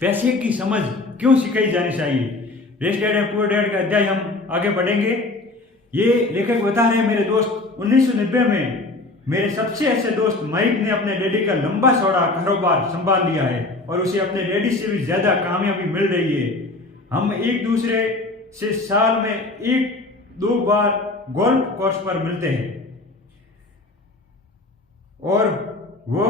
पैसे की समझ क्यों सिखाई जानी चाहिए। Rich dad and poor dad का अध्याय हम आगे पढ़ेंगे। ये लेखक बता रहे हैं, मेरे दोस्त 1990 में मेरे सबसे अच्छे दोस्त माइक ने अपने डैडी का लंबा चौड़ा कारोबार संभाल लिया है और उसे अपने डैडी से भी ज्यादा कामयाबी मिल रही है। हम एक दूसरे से साल में 1-2 बार गोल्फ कोर्स पर मिलते हैं और वो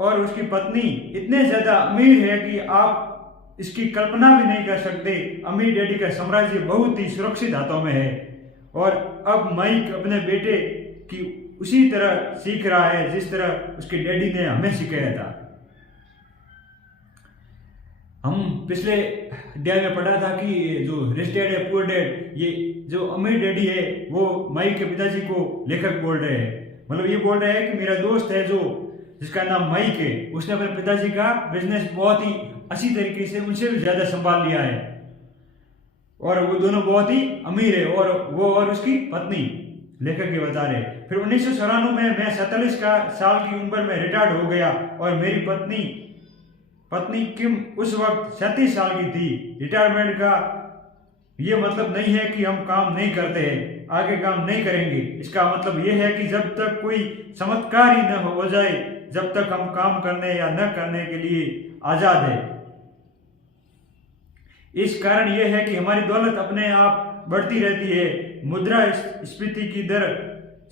और उसकी पत्नी इतने ज्यादा अमीर है कि आप इसकी कल्पना भी नहीं कर सकते। अमीर डैडी का साम्राज्य बहुत ही सुरक्षित हाथों में है और अब माइक अपने बेटे की उसी तरह सीख रहा है जिस तरह उसके डैडी ने हमें सिखाया था। हम पिछले अध्याय में पढ़ा था कि जो रिच डैड है पुअर डैड, ये जो अमीर डैडी है वो माइक के पिताजी को लेखक बोल रहे हैं। मतलब ये बोल रहे हैं कि मेरा दोस्त है जो जिसका नाम माइक है, उसने अपने पिताजी का बिजनेस बहुत ही अच्छी तरीके से उनसे भी ज्यादा संभाल लिया है और वो दोनों बहुत ही अमीर है और वो और उसकी पत्नी, लेखक ये बता रहे। फिर 1994 में मैं 47 साल की उम्र में रिटायर्ड हो गया और मेरी पत्नी किम उस वक्त 37 साल की थी। रिटायरमेंट का ये मतलब नहीं है कि हम काम नहीं करते हैं, आगे काम नहीं करेंगे। इसका मतलब ये है कि जब तक कोई चमत्कार ही न हो जाए, जब तक हम काम करने या न करने के लिए आजाद है। इस कारण यह है कि हमारी दौलत अपने आप बढ़ती रहती है, मुद्रास्फीति की दर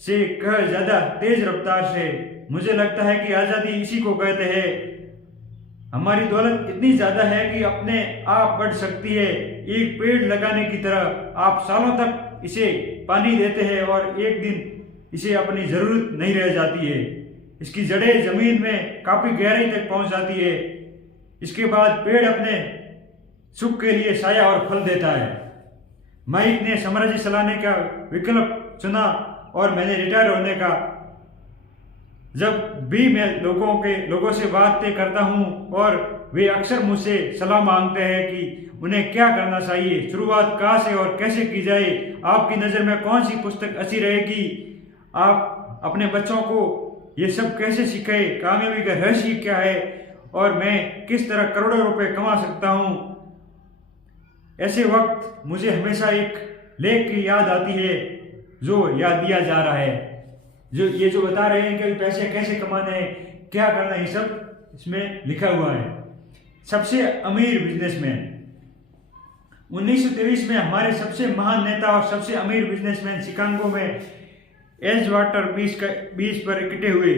से कह ज्यादा तेज रफ्तार से। मुझे लगता है कि आजादी इसी को कहते हैं। हमारी दौलत इतनी ज्यादा है कि अपने आप बढ़ सकती है। एक पेड़ लगाने की तरह आप सालों तक इसे पानी देते हैं और एक दिन इसे अपनी जरूरत नहीं रह जाती है। इसकी जड़ें जमीन में काफी गहराई तक पहुंच जाती है। इसके बाद पेड़ अपने सुख के लिए साया और फल देता है। माइक ने साम्राज्य चलाने का विकल्प चुना और मैंने रिटायर होने का। जब भी मैं लोगों से बातें करता हूं और वे अक्सर मुझसे सलाह मांगते हैं कि उन्हें क्या करना चाहिए, शुरुआत कहाँ से और कैसे की जाए, आपकी नज़र में कौन सी पुस्तक अच्छी रहेगी, आप अपने बच्चों को ये सब कैसे सिखाए, कामयाबी का रहस्य क्या है और मैं किस तरह करोड़ों रुपए कमा सकता हूं। ऐसे वक्त मुझे हमेशा एक लेख की याद आती है जो याद दिया जा रहा है, जो बता रहे हैं कि पैसे कैसे कमाने हैं, क्या करना है, सब इसमें लिखा हुआ है। सबसे अमीर बिजनेसमैन 1923 में हमारे सबसे महान नेता और सबसे अमीर बिजनेसमैन शिकागो में एजवाटर बीच पर इकट्ठे हुए।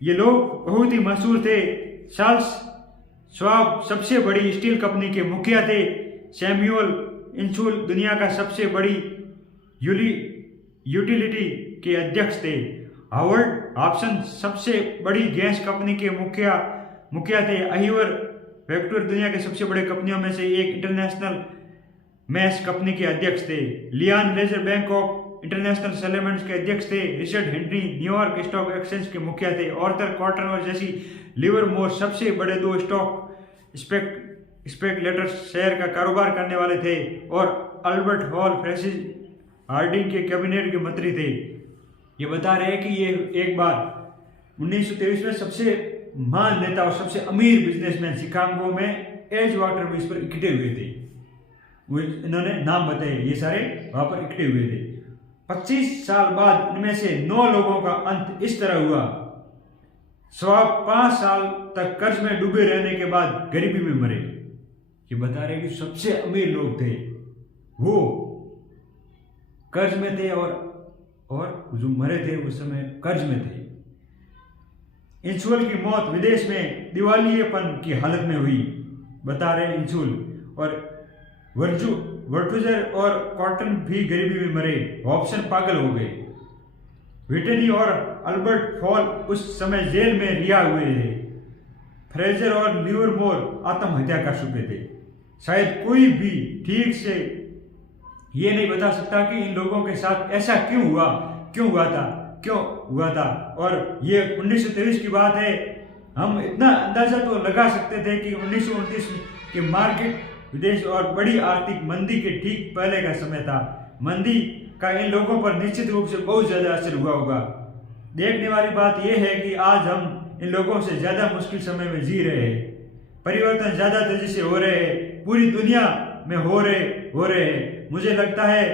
ये लोग बहुत ही मशहूर थे। चार्ल्स श्वाब सबसे बड़ी स्टील कंपनी के मुखिया थे। सैमुअल इंशुल दुनिया का सबसे बड़ी यूटिलिटी के अध्यक्ष थे। हावर्ड हॉब्सन सबसे बड़ी गैस कंपनी के मुखिया थे। अहिवर वेक्टर दुनिया के सबसे बड़े कंपनियों में से एक इंटरनेशनल मैस कंपनी के अध्यक्ष थे। लियान लेजर बैंक ऑफ इंटरनेशनल सेटलमेंट्स के अध्यक्ष थे। Richard Henry New York stock exchange के मुखिया थे। ऑर्थर कॉटन और जेसी लिवरमोर सबसे बड़े 2 स्टॉक स्पेकुलेटर्स शेयर का कारोबार करने वाले थे और अल्बर्ट हॉल फ्रांसिस हार्डिंग के कैबिनेट के मंत्री थे। ये बता रहे हैं कि ये एक बार 1923 में सबसे महान नेता और सबसे अमीर बिजनेसमैन शिकागो में एजवाटर बीच पर इकट्ठे हुए थे। इन्होंने नाम बताए, ये सारे वहां पर इकट्ठे हुए थे। 25 साल बाद इनमें से 9 लोगों का अंत इस तरह हुआ। श्वाब 5 साल तक कर्ज में डूबे रहने के बाद गरीबी में मरे। ये बता रहे कि सबसे अमीर लोग थे वो कर्ज में थे और जो मरे थे उस समय कर्ज में थे। इंशुल की मौत विदेश में दिवालियेपन की हालत में हुई, बता रहे इंशुल। और वर्टुजर और कॉटन भी गरीबी में मरे। हॉब्सन पागल हो गए। विटनी और अल्बर्ट फॉल उस समय जेल में रिहा हुए थे। फ्रेजर और लिवरमोर आत्महत्या कर चुके थे। शायद कोई भी ठीक से ये नहीं बता सकता कि इन लोगों के साथ ऐसा क्यों हुआ था। और ये 1923 की बात है। हम इतना अंदाजा तो लगा सकते थे कि 1929 के मार्केट विदेश और बड़ी आर्थिक मंदी के ठीक पहले का समय था। मंदी का इन लोगों पर निश्चित रूप से बहुत ज्यादा असर हुआ होगा। देखने वाली बात यह है कि आज हम इन लोगों से ज्यादा मुश्किल समय में जी रहे हैं। परिवर्तन ज्यादा तेजी से हो रहे हैं, पूरी दुनिया में हो रहे हैं। मुझे लगता है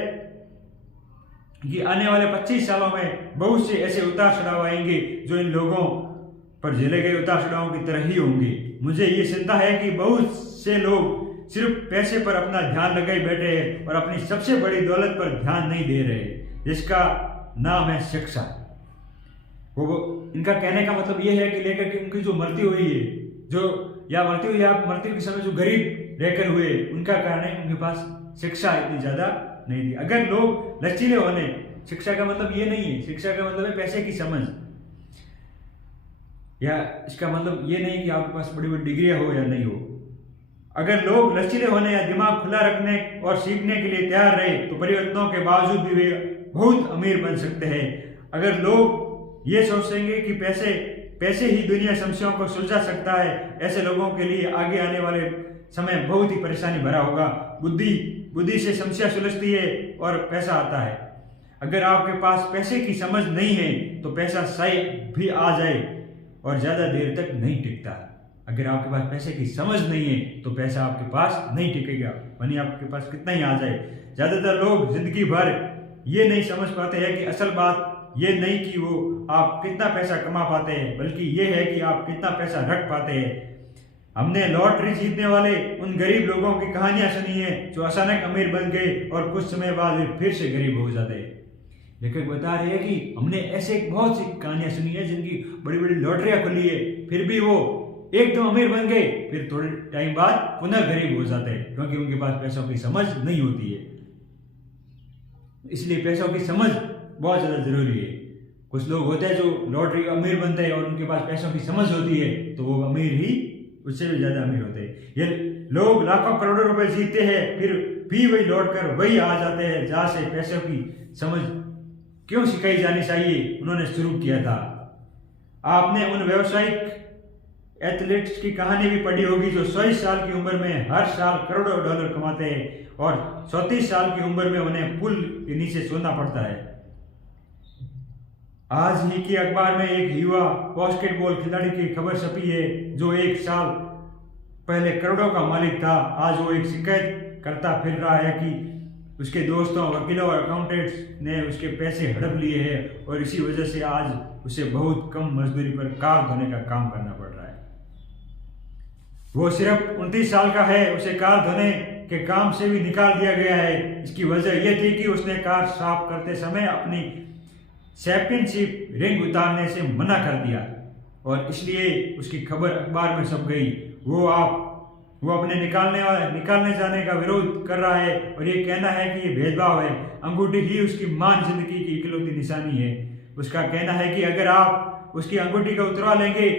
कि आने वाले 25 सालों में बहुत से ऐसे उतार चढ़ाव आएंगे जो इन लोगों पर झेले गए उतार चढ़ावों की तरह ही होंगे। मुझे ये चिंता है कि बहुत से लोग सिर्फ पैसे पर अपना ध्यान लगाए बैठे हैं और अपनी सबसे बड़ी दौलत पर ध्यान नहीं दे रहे, जिसका नाम है शिक्षा। वो इनका कहने का मतलब ये है कि लेकर के उनकी जो मृत्यु हुई है, मृत्यु के समय जो गरीब रहकर हुए, उनका कारण है उनके पास शिक्षा इतनी ज्यादा नहीं थी। अगर लोग लचीले होने, शिक्षा का मतलब ये नहीं है, शिक्षा का मतलब है पैसे की समझ, या इसका मतलब ये नहीं कि आपके पास बड़ी बड़ी डिग्रियां हो या नहीं हो। अगर लोग लचीले होने या दिमाग खुला रखने और सीखने के लिए तैयार रहे तो परिवर्तनों के बावजूद भी वे बहुत अमीर बन सकते हैं। अगर लोग ये सोचेंगे कि पैसे ही दुनिया समस्याओं को सुलझा सकता है, ऐसे लोगों के लिए आगे आने वाले समय बहुत ही परेशानी भरा होगा। बुद्धि से समस्या सुलझती है और पैसा आता है। अगर आपके पास पैसे की समझ नहीं है तो पैसा शायद भी आ जाए और ज्यादा देर तक नहीं टिकता। अगर आपके पास पैसे की समझ नहीं है तो पैसा आपके पास नहीं टिकेगा, वनी आपके पास कितना ही आ जाए। ज्यादातर लोग जिंदगी भर ये नहीं समझ पाते हैं कि असल बात ये नहीं कि वो आप कितना पैसा कमा पाते हैं, बल्कि ये है कि आप कितना पैसा रख पाते हैं। हमने लॉटरी जीतने वाले उन गरीब लोगों की कहानियां सुनी है जो अचानक अमीर बन गए और कुछ समय बाद वे फिर से गरीब हो जाते हैं। लेखक बता रहे हैं कि हमने ऐसे बहुत सी कहानियां सुनी है जिनकी बड़ी बड़ी लॉटरियां खुली है, फिर भी वो एकदम अमीर बन गए, फिर थोड़े टाइम बाद पुनः गरीब हो जाते हैं, क्योंकि उनके पास पैसों की समझ नहीं होती है। इसलिए पैसों की समझ बहुत ज्यादा जरूरी है। कुछ लोग होते हैं जो लॉटरी अमीर बनते हैं और उनके पास पैसों की समझ होती है तो वो अमीर ही उससे भी ज्यादा अमीर होते हैं। ये लोग लाखों करोड़ों रुपए जीतते हैं फिर भी वही लौट कर वही आ जाते हैं जहां से पैसों की समझ क्यों सिखाई जानी चाहिए उन्होंने शुरू किया था। आपने उन व्यावसायिक एथलीट्स की कहानी भी पढ़ी होगी जो 24 साल की उम्र में हर साल करोड़ों डॉलर कमाते हैं और 34 साल की उम्र में उन्हें पुल के नीचे सोना पड़ता है। आज ही के अखबार में एक युवा बास्केटबॉल खिलाड़ी की खबर छपी है जो 1 साल पहले करोड़ों का मालिक था। आज वो एक शिकायत करता फिर रहा है कि उसके दोस्तों, वकीलों और अकाउंटेंट्स ने उसके पैसे हड़प लिए हैं और इसी वजह से आज उसे बहुत कम मजदूरी पर कार धोने का काम करना पड़ रहा है। वो सिर्फ 29 साल का है, उसे कार धोने के काम से भी निकाल दिया गया है। इसकी वजह यह थी कि उसने कार साफ करते समय अपनी चैंपियनशिप रिंग उतारने से मना कर दिया और इसलिए उसकी खबर अखबार में छप गई। वो अपने निकालने जाने का विरोध कर रहा है और ये कहना है कि ये भेदभाव है। अंगूठी ही उसकी मान जिंदगी की इकलौती निशानी है। उसका कहना है कि अगर आप उसकी अंगूठी को उतरवा लेंगे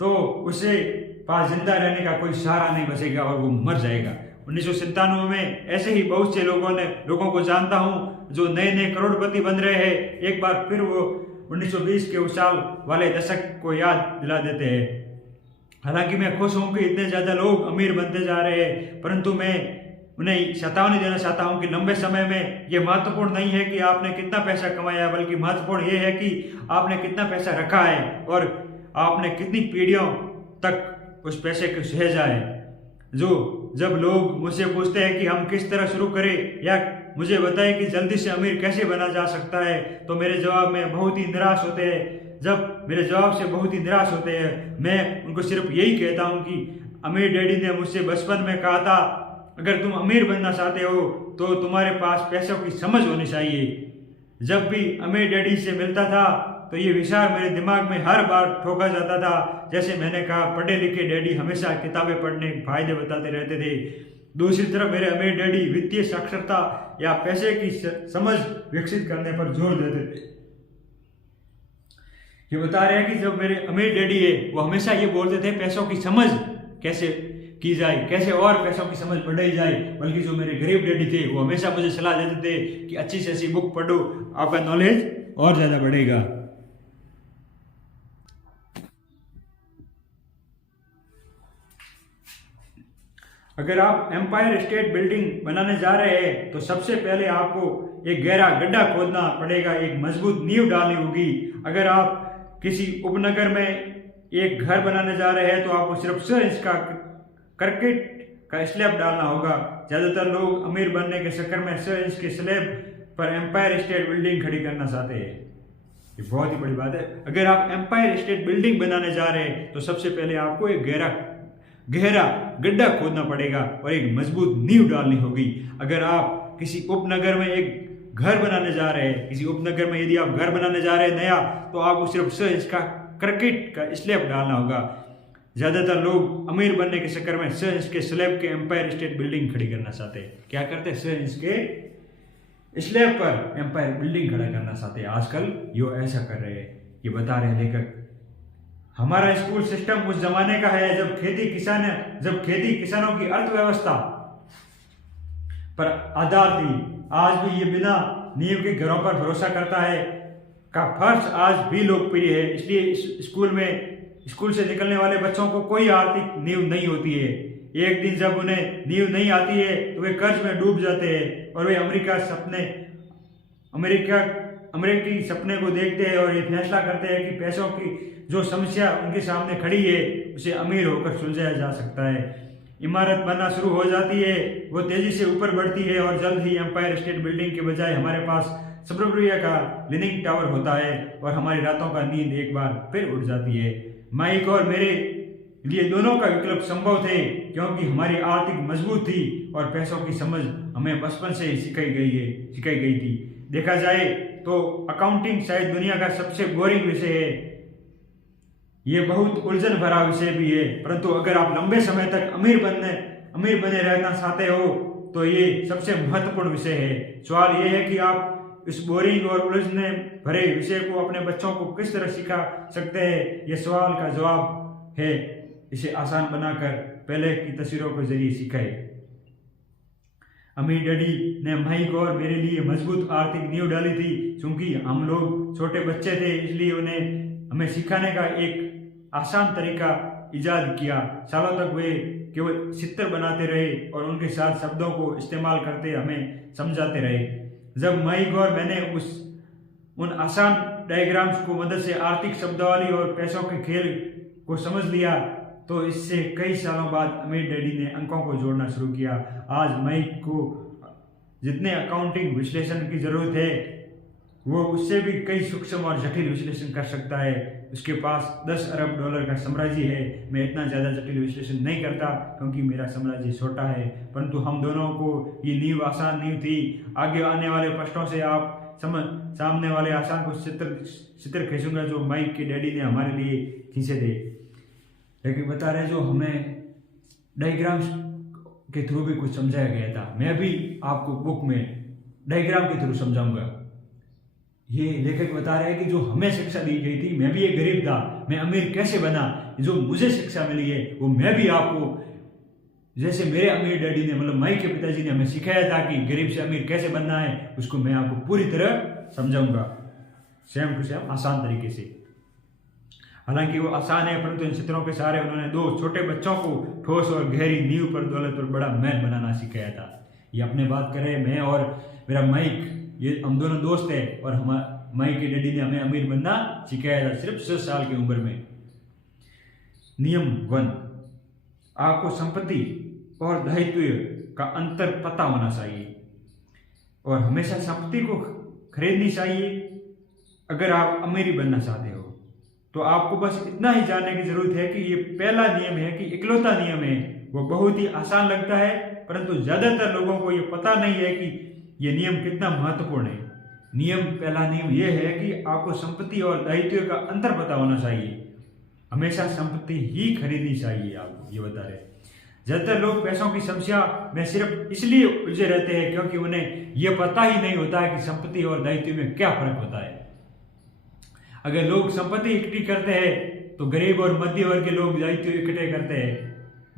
तो उसे पास जिंदा रहने का कोई सहारा नहीं बचेगा और वो मर जाएगा। 1997 में ऐसे ही बहुत से लोगों को जानता हूं जो नए नए करोड़पति बन रहे हैं। एक बार फिर वो 1920 के उस साल वाले दशक को याद दिला देते हैं। हालांकि मैं खुश हूं कि इतने ज्यादा लोग अमीर बनते जा रहे हैं, परंतु मैं उन्हें चेतावनी देना चाहता हूं कि लंबे समय में ये महत्वपूर्ण नहीं है कि आपने कितना पैसा कमाया, बल्कि महत्वपूर्ण ये है कि आपने कितना पैसा रखा है और आपने कितनी पीढ़ियों तक उस पैसे को सहेजा है। जब लोग मुझसे पूछते हैं कि हम किस तरह शुरू करें या मुझे बताएं कि जल्दी से अमीर कैसे बना जा सकता है, तो मेरे जवाब में बहुत ही निराश होते हैं। जब मेरे जवाब से बहुत ही निराश होते हैं, मैं उनको सिर्फ यही कहता हूं कि अमीर डैडी ने मुझसे बचपन में कहा था, अगर तुम अमीर बनना चाहते हो तो तुम्हारे पास पैसों की समझ होनी चाहिए। जब भी अमीर डैडी से मिलता था तो ये विचार मेरे दिमाग में हर बार ठोका जाता था। जैसे मैंने कहा, पढ़े लिखे डैडी हमेशा किताबें पढ़ने के फायदे बताते रहते थे। दूसरी तरफ मेरे अमीर डैडी वित्तीय साक्षरता या पैसे की समझ विकसित करने पर जोर देते थे। ये बता रहे हैं कि जब मेरे अमीर डैडी है वो हमेशा ये बोलते थे पैसों की समझ कैसे की जाए, कैसे और पैसों की समझ बढ़ाई जाए, बल्कि जो मेरे गरीब डैडी थे वो हमेशा मुझे सलाह देते थे कि अच्छी से अच्छी बुक पढ़ो, आपका नॉलेज और ज्यादा बढ़ेगा। अगर आप एम्पायर स्टेट बिल्डिंग बनाने जा रहे हैं तो सबसे पहले आपको एक गहरा गड्ढा खोदना पड़ेगा, एक मजबूत नींव डालनी होगी। अगर आप किसी उपनगर में एक घर बनाने जा रहे हैं तो आपको सिर्फ 100 इंच का क्रिकेट का स्लैब डालना होगा। ज्यादातर लोग अमीर बनने के चक्कर में 100 इंच के स्लैब पर एम्पायर स्टेट बिल्डिंग खड़ी करना चाहते हैं। ये बहुत ही बड़ी बात है। अगर आप एम्पायर स्टेट बिल्डिंग बनाने जा रहे हैं तो सबसे पहले आपको एक गहरा गड्ढा खोदना पड़ेगा और एक मजबूत नींव डालनी होगी। अगर आप किसी उपनगर में एक घर बनाने जा रहे हैं, किसी उपनगर में यदि आप घर बनाने जा रहे हैं नया, तो आपको सिर्फ 100 इंच का क्रिकेट का स्लैब डालना होगा। ज्यादातर लोग अमीर बनने के चक्कर में 100 इंच के स्लैब के एम्पायर स्टेट बिल्डिंग खड़ी करना चाहते हैं। क्या करते हैं? 100 इंच के स्लैब पर एम्पायर बिल्डिंग खड़ा करना चाहते हैं। आजकल यो ऐसा कर रहे हैं, ये बता रहे हैं लेखक। हमारा स्कूल सिस्टम उस जमाने का है जब खेती किसानों की अर्थव्यवस्था पर आधार थी। आज भी ये बिना नींव के घरों पर भरोसा करता है का फर्श आज भी लोकप्रिय है। इसलिए स्कूल से निकलने वाले बच्चों को कोई आर्थिक नींव नहीं होती है। एक दिन जब उन्हें नींव नहीं आती है तो वे कर्ज में डूब जाते हैं और वे अमेरिकी सपने को देखते हैं और ये फैसला करते हैं कि पैसों की जो समस्या उनके सामने खड़ी है उसे अमीर होकर सुलझाया जा सकता है। इमारत बनना शुरू हो जाती है, वो तेजी से ऊपर बढ़ती है और जल्द ही एम्पायर स्टेट बिल्डिंग के बजाय हमारे पास सबरब्रिया का लीनिंग टावर होता है और हमारी रातों का नींद एक बार फिर उड़ जाती है। माइक और मेरे लिए दोनों का विकल्प संभव थे क्योंकि हमारी आर्थिक मजबूत थी और पैसों की समझ हमें बचपन से ही सिखाई गई थी। देखा जाए तो अकाउंटिंग शायद दुनिया का सबसे बोरिंग विषय है। ये बहुत उलझन भरा विषय भी है, परंतु अगर आप लंबे समय तक अमीर बने रहना चाहते हो तो ये सबसे महत्वपूर्ण विषय है। सवाल ये है कि आप इस बोरिंग और उलझने भरे विषय को अपने बच्चों को किस तरह सिखा सकते हैं। यह सवाल का जवाब है इसे आसान बनाकर पहले की तस्वीरों के जरिए सिखाए। अमीर डैडी ने माइक और मेरे लिए मजबूत आर्थिक नींव डाली थी। चूंकि हम लोग छोटे बच्चे थे इसलिए हमें सिखाने का एक आसान तरीका इजाद किया। सालों तक वे केवल चित्र बनाते रहे और उनके साथ शब्दों को इस्तेमाल करते हमें समझाते रहे। जब माइक और मैंने उन आसान डायग्राम्स को मदद से आर्थिक शब्दावली और पैसों के खेल को समझ लिया तो इससे कई सालों बाद अमीर डैडी ने अंकों को जोड़ना शुरू किया। आज माइक को जितने अकाउंटिंग विश्लेषण की जरूरत है वो उससे भी कई सूक्ष्म और जटिल विश्लेषण कर सकता है। उसके पास 10 अरब डॉलर का साम्राज्य है। मैं इतना ज़्यादा जटिल विश्लेषण नहीं करता क्योंकि मेरा साम्राज्य छोटा है, परंतु हम दोनों को ये नींव आसान नींव थी। आगे आने वाले प्रश्नों से आप सामने वाले आसान कुछ चित्र खींचूंगा जो माइक के डैडी ने हमारे लिए खींचे थे। लेकिन बता रहे जो हमें डायग्राम्स के थ्रू भी कुछ समझाया गया था। मैं भी आपको बुक में डायग्राम के थ्रू समझाऊंगा। ये लेखक बता रहे हैं कि जो हमें शिक्षा दी गई थी, मैं भी एक गरीब था, मैं अमीर कैसे बना, जो मुझे शिक्षा मिली है वो मैं भी आपको जैसे मेरे अमीर डैडी ने मतलब माइक के पिताजी ने हमें सिखाया था कि गरीब से अमीर कैसे बनना है, उसको मैं आपको पूरी तरह समझाऊंगा सेम टू सेम आसान तरीके से। हालांकि वो आसान है परंतु इन चित्रों के सहारे उन्होंने 2 छोटे बच्चों को ठोस और गहरी नींव पर दौलत पर बड़ा महल बनाना सिखाया था। ये अपने बात करें, मैं और मेरा माइक, ये हम दोनों दोस्त हैं और माइक के डैडी ने हमें अमीर बनना सिखाया था सिर्फ 6 साल की उम्र में। नियम 1, आपको संपत्ति और दायित्व का अंतर पता होना चाहिए और हमेशा संपत्ति को खरीदनी चाहिए। अगर आप अमीरी बनना चाहते हो तो आपको बस इतना ही जानने की जरूरत है कि ये पहला नियम है कि इकलौता नियम है। वो बहुत ही आसान लगता है परंतु ज्यादातर लोगों को ये पता नहीं है कि ये नियम कितना महत्वपूर्ण है। पहला नियम ये है कि आपको संपत्ति और दायित्व का अंतर पता होना चाहिए। हमेशा संपत्ति ही खरीदनी चाहिए। आपको ये बता रहे ज्यादातर लोग पैसों की समस्या में सिर्फ इसलिए उलझे रहते हैं क्योंकि उन्हें यह पता ही नहीं होता है कि संपत्ति और दायित्व में क्या फर्क होता है। अगर लोग संपत्ति इकट्ठी करते हैं तो गरीब और मध्य वर्ग के लोग दायित्व इकट्ठे करते हैं।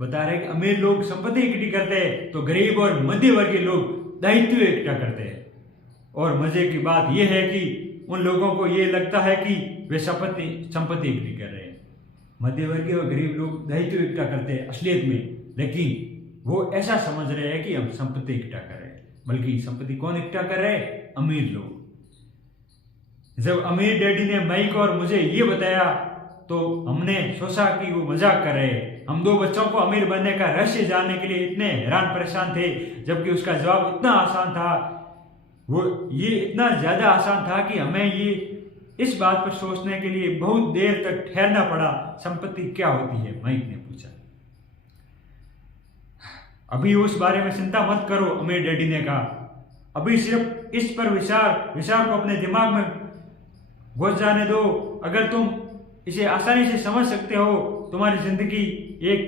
बता रहे कि अमीर लोग संपत्ति इकट्ठी करते हैं तो गरीब और मध्य वर्ग के लोग दायित्व इकट्ठा करते हैं। और मजे की बात यह है कि उन लोगों को यह लगता है कि वे संपत्ति इकट्ठी कर रहे हैं। मध्य वर्गीय और गरीब लोग दायित्व इकट्ठा करते हैं असलियत में, लेकिन वो ऐसा समझ रहे हैं कि हम संपत्ति इकट्ठा कर रहे हैं, बल्कि संपत्ति कौन इकट्ठा कर रहे हैं? अमीर लोग। जब अमीर डैडी ने माइक और मुझे ये बताया तो हमने सोचा कि वो मजाक कर रहे हैं। हम दो बच्चों को अमीर बनने का रहस्य जानने के लिए इतने हैरान परेशान थे, जबकि उसका जवाब इतना आसान था, वो ये इतना ज्यादा आसान था कि हमें ये इस बात पर सोचने के लिए बहुत देर तक ठहरना पड़ा। संपत्ति क्या होती है? माइक ने पूछा। अभी उस बारे में चिंता मत करो, अमीर डैडी ने कहा। अभी सिर्फ इस पर विचार को अपने दिमाग में घुस जाने दो। अगर तुम इसे आसानी से समझ सकते हो, तुम्हारी जिंदगी एक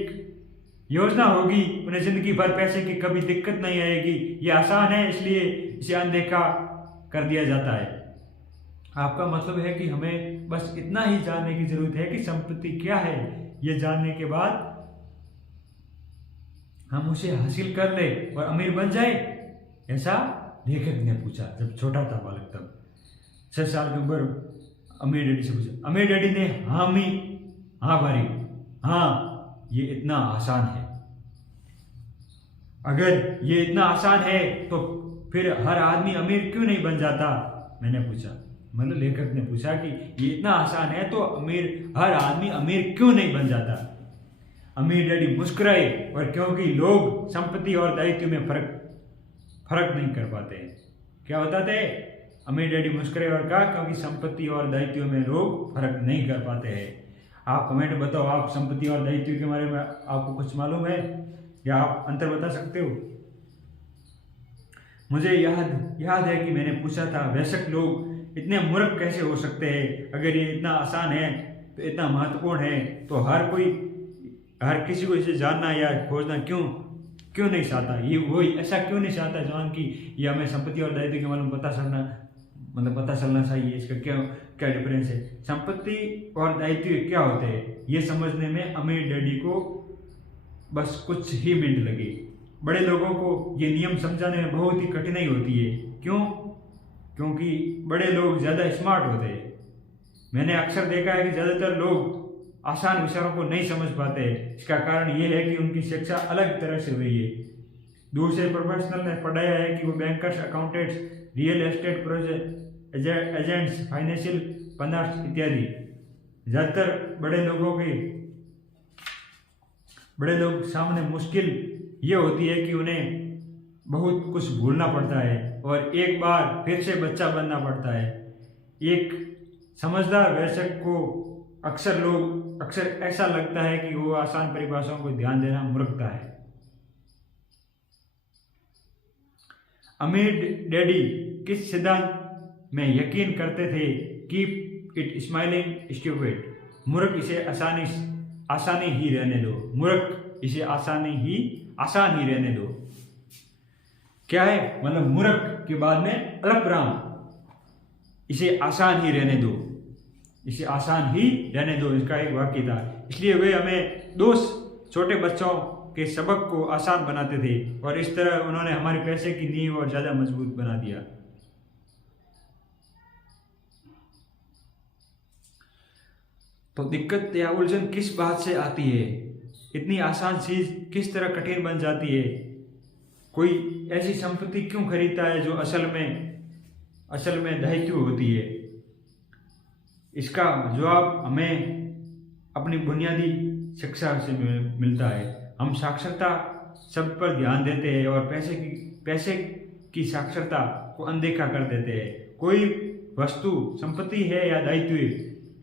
योजना होगी, उन्हें जिंदगी भर पैसे की कभी दिक्कत नहीं आएगी। यह आसान है, इसलिए इसे अनदेखा कर दिया जाता है। आपका मतलब है कि हमें बस इतना ही जानने की जरूरत है कि संपत्ति क्या है। यह जानने के बाद हम उसे हासिल कर ले और अमीर बन जाए, ऐसा लेखक ने पूछा जब छोटा था बालक। तब 6 साल की उम्र अमीर डैडी से पूछा। अमीर डैडी ने हाँ भरी। हाँ, ये इतना आसान है। अगर ये इतना आसान है तो फिर हर आदमी अमीर क्यों नहीं बन जाता? मैंने पूछा। मतलब लेखक ने पूछा कि ये इतना आसान है तो हर आदमी अमीर क्यों नहीं बन जाता? अमीर डैडी मुस्कुराए, और क्योंकि लोग संपत्ति और दायित्व में फर्क नहीं कर पाते। क्या बताते? अमीर डैडी मुस्कुराए और कहा, क्योंकि संपत्ति और दायित्व में लोग फर्क नहीं कर पाते हैं। आप कमेंट में बताओ, आप संपत्ति और दायित्व के बारे में आपको कुछ मालूम है या आप अंतर बता सकते हो? मुझे याद है कि मैंने पूछा था, वयस्क लोग इतने मूर्ख कैसे हो सकते हैं? अगर ये इतना आसान है तो इतना महत्वपूर्ण है, तो हर किसी को इसे जानना या खोजना क्यों नहीं चाहता? ये वही ऐसा क्यों नहीं चाहता जवान की ये हमें संपत्ति और दायित्व के बारे में पता चलना चाहिए। इसका क्या डिफरेंस है? संपत्ति और दायित्व क्या होते हैं, ये समझने में अमीर डैडी को बस कुछ ही मिनट लगे। बड़े लोगों को ये नियम समझाने में बहुत ही कठिनाई होती है। क्यों? क्योंकि बड़े लोग ज़्यादा स्मार्ट होते हैं। मैंने अक्सर देखा है कि ज़्यादातर लोग आसान विचारों को नहीं समझ पाते। इसका कारण ये है कि उनकी शिक्षा अलग तरह से हुई है। दूसरे प्रोफेशनल ने पढ़ाया है कि वो bankers, accountants, real estate project agents, financial planners इत्यादि। ज़्यादातर बड़े लोग सामने मुश्किल ये होती है कि उन्हें बहुत कुछ भूलना पड़ता है और एक बार फिर से बच्चा बनना पड़ता है। एक समझदार वयस्क को अक्सर ऐसा लगता है कि वो आसान परिभाषाओं को ध्यान देना मूर्खता है। अमीर डैडी किस सिद्धांत में यकीन करते थे? Keep it smiling stupid. मूर्ख इसे आसानी ही रहने दो। मूर्ख इसे आसान ही रहने दो। क्या है? मतलब मूर्ख के बाद में अल्पविराम, इसे आसान ही रहने दो। इसे आसान ही रहने दो, इसका एक वाक्य था। इसलिए वे हमें 2 छोटे बच्चों के सबक को आसान बनाते थे और इस तरह उन्होंने हमारे पैसे की नींव और ज्यादा मजबूत बना दिया। तो दिक्कत या उलझन किस बात से आती है? इतनी आसान चीज किस तरह कठिन बन जाती है? कोई ऐसी संपत्ति क्यों खरीदता है जो असल में दायित्व होती है? इसका जवाब हमें अपनी बुनियादी शिक्षा से मिलता है। हम साक्षरता शब्द पर ध्यान देते हैं और पैसे की साक्षरता को अनदेखा कर देते हैं। कोई वस्तु संपत्ति है या दायित्व,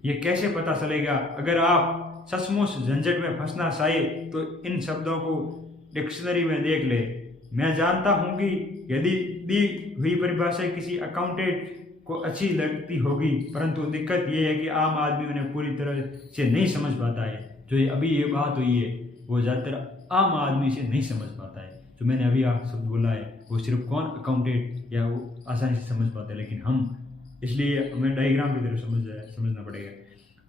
ये कैसे पता चलेगा? अगर आप सचमुच झंझट में फंसना चाहे तो इन शब्दों को डिक्शनरी में देख ले। मैं जानता हूं कि यदि दी हुई परिभाषा किसी अकाउंटेंट को अच्छी लगती होगी, परंतु दिक्कत यह है कि आम आदमी उन्हें पूरी तरह से नहीं समझ पाता है। जो अभी ये बात हुई है वो ज़्यादातर आम आदमी से नहीं समझ पाता है। जो मैंने अभी आप शब्द बोला है वो सिर्फ कौन अकाउंटेंट या वो आसानी से समझ पाता है, लेकिन हम इसलिए हमें डायग्राम की तरफ समझना पड़ेगा।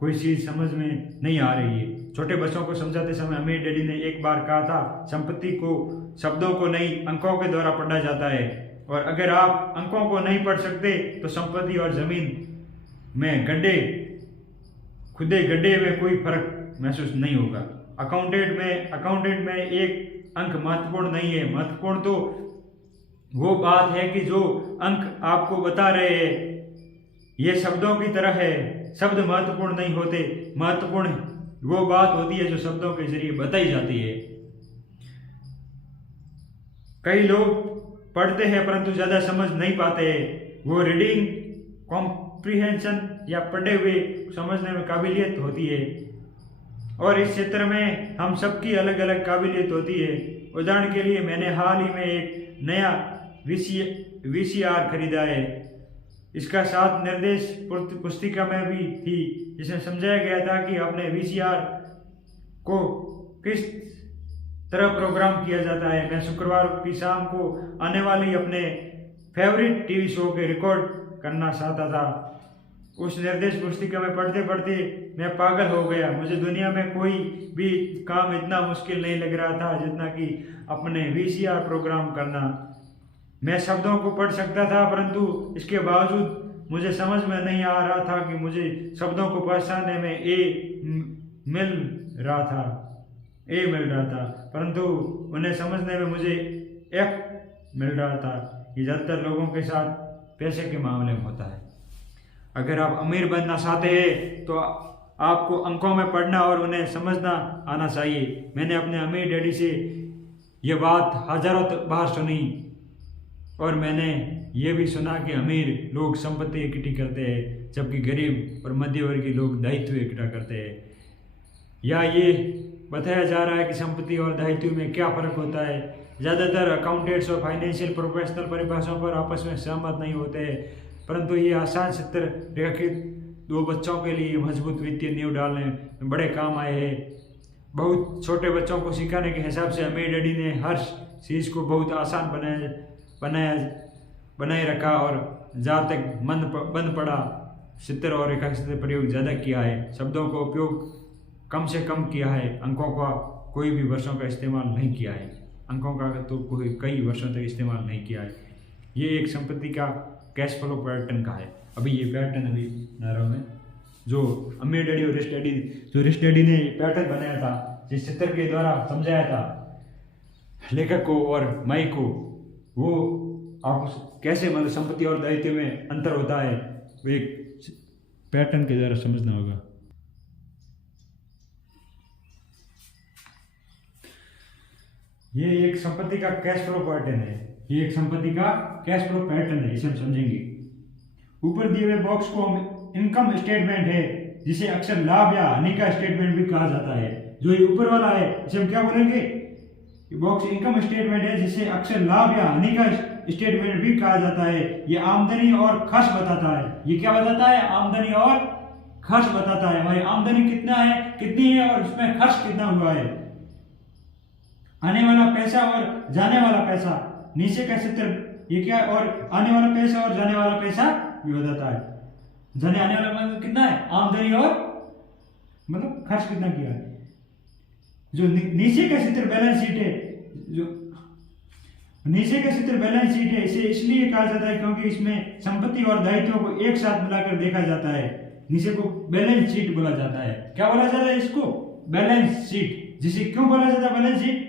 कोई चीज़ समझ में नहीं आ रही है। छोटे बच्चों को समझाते समय अमीर डैडी ने एक बार कहा था, संपत्ति को शब्दों को नहीं अंकों के द्वारा पढ़ा जाता है, और अगर आप अंकों को नहीं पढ़ सकते तो संपत्ति और जमीन में खुदे गड्ढे में कोई फर्क महसूस नहीं होगा। अकाउंटेंट में एक अंक महत्वपूर्ण नहीं है। महत्वपूर्ण तो वो बात है कि जो अंक आपको बता रहे हैं ये शब्दों की तरह है। शब्द महत्वपूर्ण नहीं होते, महत्वपूर्ण वो बात होती है जो शब्दों के जरिए बताई जाती है। कई लोग पढ़ते हैं परंतु ज्यादा समझ नहीं पाते हैं। वो रीडिंग कॉम्प्रिहेंशन या पढ़े हुए समझने में काबिलियत होती है, और इस क्षेत्र में हम सबकी अलग अलग काबिलियत होती है। उदाहरण के लिए मैंने हाल ही में एक नया VCR खरीदा है। इसका साथ निर्देश पुस्तिका में भी थी, जिसमें समझाया गया था कि अपने VCR को किस तरह प्रोग्राम किया जाता है। मैं शुक्रवार की शाम को आने वाली अपने फेवरेट टीवी शो के रिकॉर्ड करना चाहता था। उस निर्देश पुस्तिका में पढ़ते पढ़ते मैं पागल हो गया। मुझे दुनिया में कोई भी काम इतना मुश्किल नहीं लग रहा था जितना कि अपने VCR प्रोग्राम करना। मैं शब्दों को पढ़ सकता था परंतु इसके बावजूद मुझे समझ में नहीं आ रहा था कि मुझे शब्दों को पहचानने में ए मिल रहा था, परंतु उन्हें समझने में मुझे F मिल रहा था। ये ज़्यादातर लोगों के साथ पैसे के मामले में होता है। अगर आप अमीर बनना चाहते हैं तो आपको अंकों में पढ़ना और उन्हें समझना आना चाहिए। मैंने अपने अमीर डैडी से यह बात हजारों बार सुनी, और मैंने ये भी सुना कि अमीर लोग संपत्ति इकट्ठी करते हैं जबकि गरीब और मध्यवर्गीय लोग दायित्व इकट्ठा करते हैं। या ये बताया जा रहा है कि संपत्ति और दायित्व में क्या फ़र्क होता है। ज़्यादातर अकाउंटेंट्स और फाइनेंशियल प्रोफेशनल परिभाषाओं पर आपस में सहमत नहीं होते हैं, परंतु ये आसान चित्र रेखांकित दो बच्चों के लिए मजबूत वित्तीय नींव डालने में बड़े काम आए हैं। बहुत छोटे बच्चों को सिखाने के हिसाब से अमीर डैडी ने हर चीज़ को बहुत आसान बनाए रखा, और जहाँ तक बंद पड़ा चित्र और रेखांकित प्रयोग ज़्यादा किया है। शब्दों का उपयोग कम से कम किया है। अंकों का कोई भी वर्षों का इस्तेमाल नहीं किया है। अंकों का तो कोई कई वर्षों तक इस्तेमाल नहीं किया है। ये एक संपत्ति का कैश फ्लो पैटर्न का है। अभी ये पैटर्न अभी बना रहा हूँ मैं, जो अमीर डैडी और रिच डैडी ने पैटर्न बनाया था, जिस चित्र के द्वारा समझाया था लेखक को और माई को, वो आप कैसे मतलब संपत्ति और दायित्व में अंतर होता है, वो एक पैटर्न के द्वारा समझना होगा। ये एक संपत्ति का कैश फ्लो पैटर्न है। ये एक संपत्ति का कैश फ्लो पैटर्न है, इसे हम समझेंगे। ऊपर दिए हुए बॉक्स को हम इनकम स्टेटमेंट है, जिसे अक्सर लाभ या हानि का स्टेटमेंट भी कहा जाता है। जो ये ऊपर वाला है इसे हम क्या बोलेंगे? ये बॉक्स इनकम स्टेटमेंट है, जिसे अक्सर लाभ या हानि का स्टेटमेंट भी कहा जाता है। ये आमदनी और खर्च बताता है। ये क्या बताता है? आमदनी और खर्च बताता है। हमारी आमदनी कितनी है और उसमें खर्च कितना हुआ है। आने वाला पैसा और जाने वाला पैसा, नीचे का चित्र ये क्या, और आने वाला पैसा और जाने वाला पैसा भी बताता है। आने वाला मतलब कितना है? आमदनी और मतलब खर्च कितना किया है। जो नीचे का चित्र बैलेंस शीट है, जो नीचे का चित्र बैलेंस शीट है, इसे इसलिए कहा जाता है क्योंकि इसमें संपत्ति और दायित्वों को एक साथ मिलाकर देखा जाता है। नीचे को बैलेंस शीट बोला जाता है। क्या बोला जाता है इसको? Balance sheet. जिसे क्यों बोला जाता है बैलेंस शीट?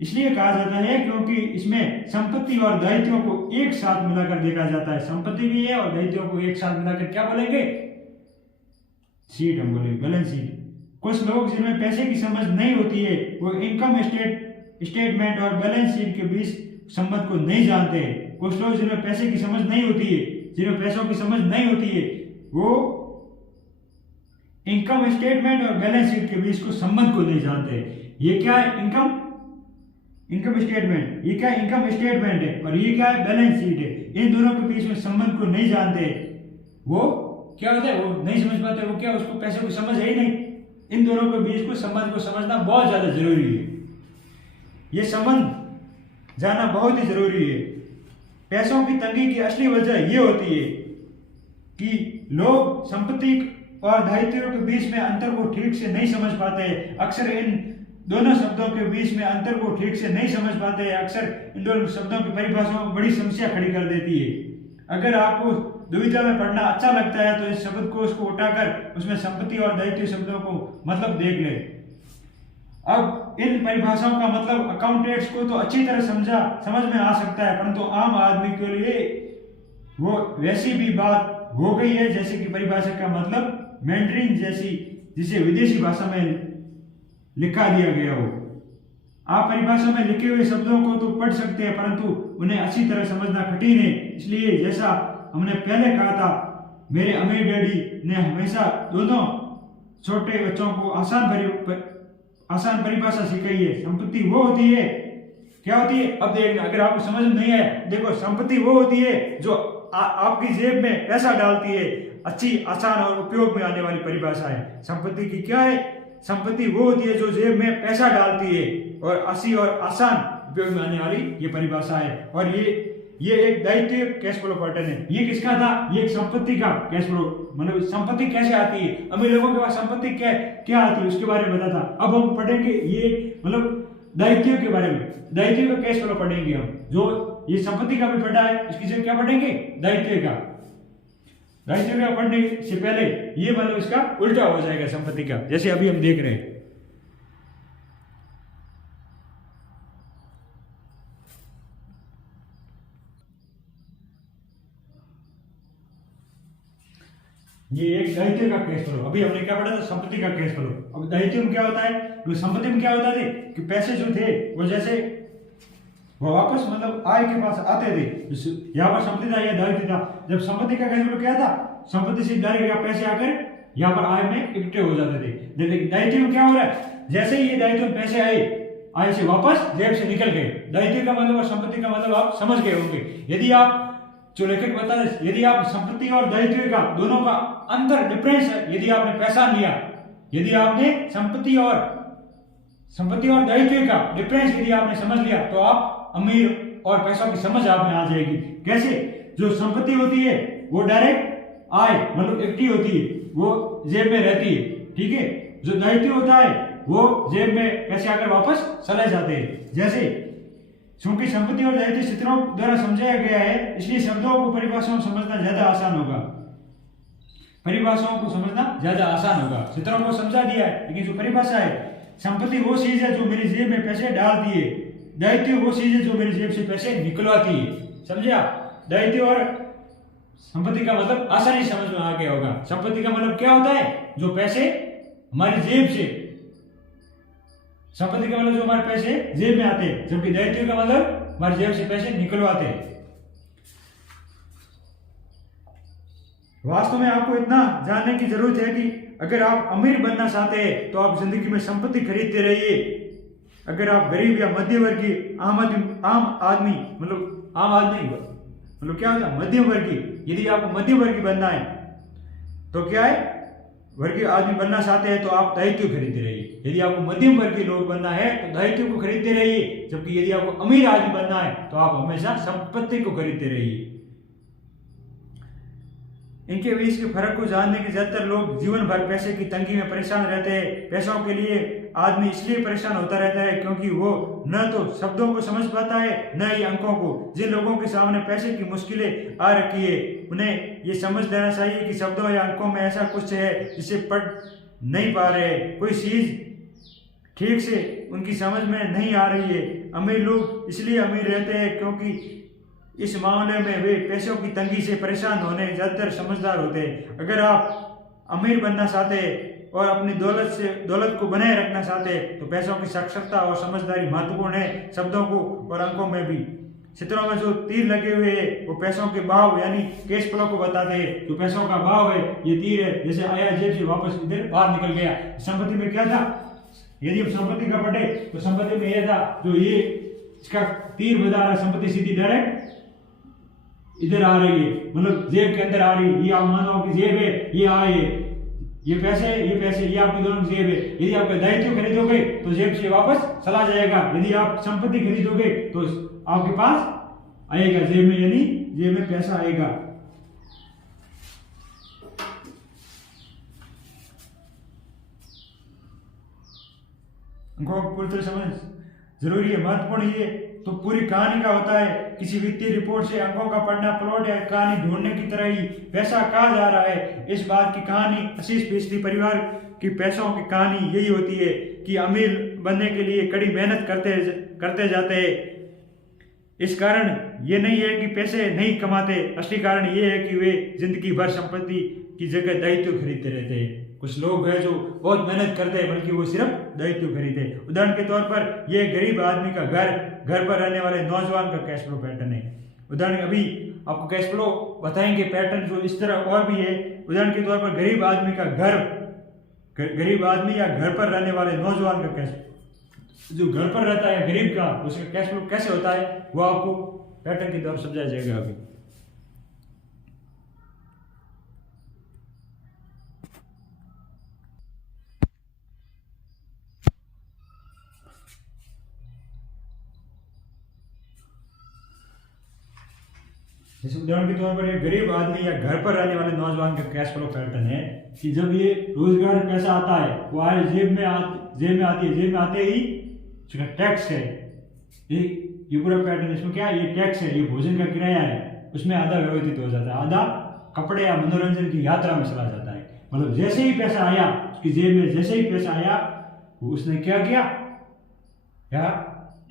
इसलिए कहा जाता है क्योंकि इसमें संपत्ति और दायित्वों को एक साथ मिलाकर देखा जाता है। संपत्ति भी है और दायित्वों को एक साथ मिलाकर क्या बोलेंगे? शीट हम बोलेंगे, बैलेंस शीट। कुछ लोग जिनमें पैसे की समझ नहीं होती है वो इनकम स्टेटमेंट और बैलेंस शीट के बीच संबंध को नहीं जानते हैं। कुछ लोग जिनमें पैसे की समझ नहीं होती है, जिनमें पैसों की समझ नहीं होती है, वो इनकम स्टेटमेंट और बैलेंस शीट के बीच को संबंध को नहीं जानते। ये क्या है? Income statement. ये क्या? इनकम स्टेटमेंट है। और ये क्या है? बैलेंस शीट है। इन दोनों के बीच में संबंध को नहीं जानते, वो क्या होता है? वो नहीं समझ पाते। वो क्या? उसको पैसे की समझ है ही नहीं। इन दोनों के बीच को संबंध को समझना बहुत ज्यादा जरूरी है। ये संबंध जानना बहुत ही जरूरी है। पैसों की तंगी की असली वजह ये होती है कि लोग संपत्ति और दायित्वों के बीच में अंतर को ठीक से नहीं समझ पाते। अक्सर इन दोनों शब्दों के बीच में अंतर को ठीक से नहीं समझ पाते हैं। अक्सर इन दोनों शब्दों की परिभाषाओं को बड़ी समस्या खड़ी कर देती है। अगर आपको दुविधा में पढ़ना अच्छा लगता है तो इस शब्द को उसको उठाकर उसमें संपत्ति और दायित्व शब्दों को मतलब देख ले। अब इन परिभाषाओं का मतलब अकाउंटेंट्स को तो अच्छी तरह समझ में आ सकता है, परंतु आम आदमी के लिए वो वैसी भी बात हो गई है, जैसे कि परिभाषा का मतलब मैंड्रीन जैसी, जिसे विदेशी भाषा में लिखा दिया गया हो। आप परिभाषा में लिखे हुए शब्दों को तो पढ़ सकते हैं, परंतु उन्हें अच्छी तरह समझना कठिन है। इसलिए जैसा हमने पहले कहा था, मेरे अमीर डैडी ने हमेशा दोनों छोटे बच्चों को आसान परिभाषा सिखाई है। संपत्ति वो होती है, क्या होती है, अब देखना, अगर आपको समझ में नहीं है, देखो, संपत्ति वो होती है जो आपकी जेब में पैसा डालती है। अच्छी, आसान और उपयोग में आने वाली परिभाषा है। संपत्ति की क्या है, संपत्ति वो होती है जो जेब में पैसा डालती है, और अच्छी और आसान उपयोग में आने वाली ये परिभाषा है। और ये एक दायित्व कैश फ्लो पैटर्न है। ये किसका था, ये एक संपत्ति का कैश फ्लो, मतलब संपत्ति कैसे आती है, अमीर लोगों के पास संपत्ति क्या आती है उसके बारे में बताता। अब हम पढ़ेंगे ये मतलब दायित्व के बारे में, दायित्व का कैश फ्लो पढ़ेंगे हम। जो ये संपत्ति का भी पढ़ा है, इसकी जगह क्या पढ़ेंगे, दायित्व का। दायित्व का पढ़ने से पहले ये मतलब इसका उल्टा हो जाएगा संपत्ति का, जैसे अभी हम देख रहे हैं। ये एक दायित्व का कैश फ्लो। अभी हमने क्या पढ़ा था, संपत्ति का कैश फ्लो। अब दायित्व में क्या होता है, तो संपत्ति में क्या होता है कि पैसे जो थे वो जैसे वो वापस मतलब आय के पास आते थे। यहाँ पर संपत्ति था या दायित्व था। जब संपत्ति का कैश फ्लो क्या था, संपत्ति से डायरेक्ट पैसे आकर यहाँ पर आय में इकट्ठे हो जाते थे। लेकिन दायित्व में क्या हो रहा है, जैसे ही ये दायित्व में पैसे आए से वापस जेब से निकल गए। दायित्व का मतलब और संपत्ति का मतलब आप समझ गए होंगे। यदि आप जो लेखक बता रहे, यदि आप संपत्ति और दायित्व का दोनों का अंतर डिफरेंस है, यदि आपने पैसा लिया, यदि आपने संपत्ति और दायित्व का डिफरेंस यदि आपने समझ लिया, तो आप अमीर और पैसों की समझ आप में आ जाएगी। कैसे, जो संपत्ति होती है वो डायरेक्ट आय मतलब इकट्ठी होती है, वो जेब में रहती है, ठीक है। जो दायित्व होता है वो जेब में पैसे आकर वापस चले जाते हैं। जैसे चूंकि संपत्ति और दायित्व चित्रों द्वारा समझाया गया है, इसलिए शब्दों को परिभाषाओं को समझना ज्यादा आसान होगा। परिभाषाओं को समझना ज्यादा आसान होगा। चित्रों को समझा दिया है, लेकिन जो परिभाषा है, संपत्ति वो चीज है जो मेरी जेब में पैसे डालती है, दायित्व वो चीज है जो मेरी जेब से पैसे निकलवाती है। समझे आप, दायित्व और संपत्ति का मतलब आसानी समझ में आ गया होगा। संपत्ति का मतलब क्या होता है, जो पैसे हमारी जेब से, संपत्ति का मतलब जो हमारे पैसे जेब में आते हैं, जबकि दायित्व का मतलब हमारी जेब से पैसे निकलवाते हैं। वास्तव में आपको इतना जानने की जरूरत है कि अगर आप अमीर बनना चाहते हैं तो आप जिंदगी में संपत्ति खरीदते रहिए। अगर आप गरीब या मध्यवर्गीय आम आदमी मतलब क्या होता है, मध्यम वर्गीय, यदि आपको मध्यम वर्गीय बनना है तो क्या है, वर्गीय आदमी बनना चाहते हैं तो आप दायित्व खरीदते रहिए। यदि आपको मध्यम वर्गीय लोग बनना है तो दायित्व को खरीदते रहिए, जबकि यदि आपको अमीर आदमी बनना है तो आप हमेशा संपत्ति को खरीदते रहिए। इनके बीच के फर्क को जानने के ज्यादातर लोग जीवन भर पैसे की तंगी में परेशान रहते हैं। पैसों के लिए आदमी इसलिए परेशान होता रहता है क्योंकि वो न तो शब्दों को समझ पाता है, न ही अंकों को। जिन लोगों के सामने पैसे की मुश्किलें आ रखी है, उन्हें ये समझ लेना चाहिए कि शब्दों या अंकों में ऐसा कुछ है जिसे पढ़ नहीं पा रहे, कोई चीज ठीक से उनकी समझ में नहीं आ रही है। अमीर लोग इसलिए अमीर रहते हैं क्योंकि इस मामले में वे पैसों की तंगी से परेशान होने ज्यादातर समझदार होते हैं। अगर आप अमीर बनना चाहते हैं और अपनी दौलत को बनाए रखना चाहते हैं तो पैसों की साक्षरता और समझदारी महत्वपूर्ण है, शब्दों को और अंकों में भी। चित्रों में जो तीर लगे हुए हैं वो पैसों के भाव यानी कैश फ्लो को बताते हैं। जो पैसों का भाव है ये तीर है, जैसे आया जेब से वापस इधर बाहर निकल गया। संपत्ति में क्या था, यदि हम संपत्ति का पढ़े तो संपत्ति में यह था, जो ये इसका तीर बता रहा, संपत्ति सीधी डायरेक्ट इधर आ रही है, मतलब जेब के अंदर आ रही है। ये आप मानो कि जेब है, ये आय है, ये पैसे ये आपकी दोनों जेब है। यदि आप दायित्व खरीदोगे तो जेब से वापस चला जाएगा, यदि आप संपत्ति खरीदोगे तो आपके पास आएगा जेब में, यानी जेब में पैसा आएगा। अंकों को पूरी तरह समझ जरूरी है, महत्वपूर्ण ये तो पूरी कहानी का होता है। किसी वित्तीय रिपोर्ट से अंकों का पढ़ना प्लॉट या कहानी ढूंढने की तरह ही पैसा कहा जा रहा है। इस बात की कहानी 80% परिवार की पैसों की कहानी यही होती है कि अमीर बनने के लिए कड़ी मेहनत करते जाते हैं। इस कारण ये नहीं है कि पैसे नहीं कमाते, असली कारण ये है कि वे जिंदगी भर संपत्ति की जगह दायित्व खरीदते रहते हैं। कुछ लोग हैं जो बहुत मेहनत करते हैं बल्कि वो सिर्फ दायित्व खरीदते हैं। उदाहरण के तौर पर ये गरीब आदमी का घर पर रहने वाले नौजवान का कैश फ्लो पैटर्न है। उदाहरण अभी आपको कैश फ्लो बताएंगे पैटर्न जो इस तरह और भी है। उदाहरण के तौर पर गरीब आदमी या घर पर रहने वाले नौजवान का कैश, जो घर पर रहता है गरीब का, उसका कैश फ्लो कैसे होता है वो आपको पैटर्न के द्वारा समझाया जाएगा अभी। जैसे उदाहरण के तौर पर एक गरीब आदमी या घर पर रहने वाले नौजवान का कैश फ्लो पैटर्न है कि जब ये रोजगार पैसा आता है वो आए जेब में आती है, जेब में आते ही उसका टैक्स है, ये पूरा पैटर्न। इसमें क्या है, ये टैक्स है, ये भोजन का किराया है, उसमें आधा व्यवस्थित हो जाता है, आधा कपड़े या मनोरंजन की यात्रा में चला जाता है। मतलब जैसे ही पैसा आया उसकी जेब में, जैसे ही पैसा आया वो उसने क्या किया, या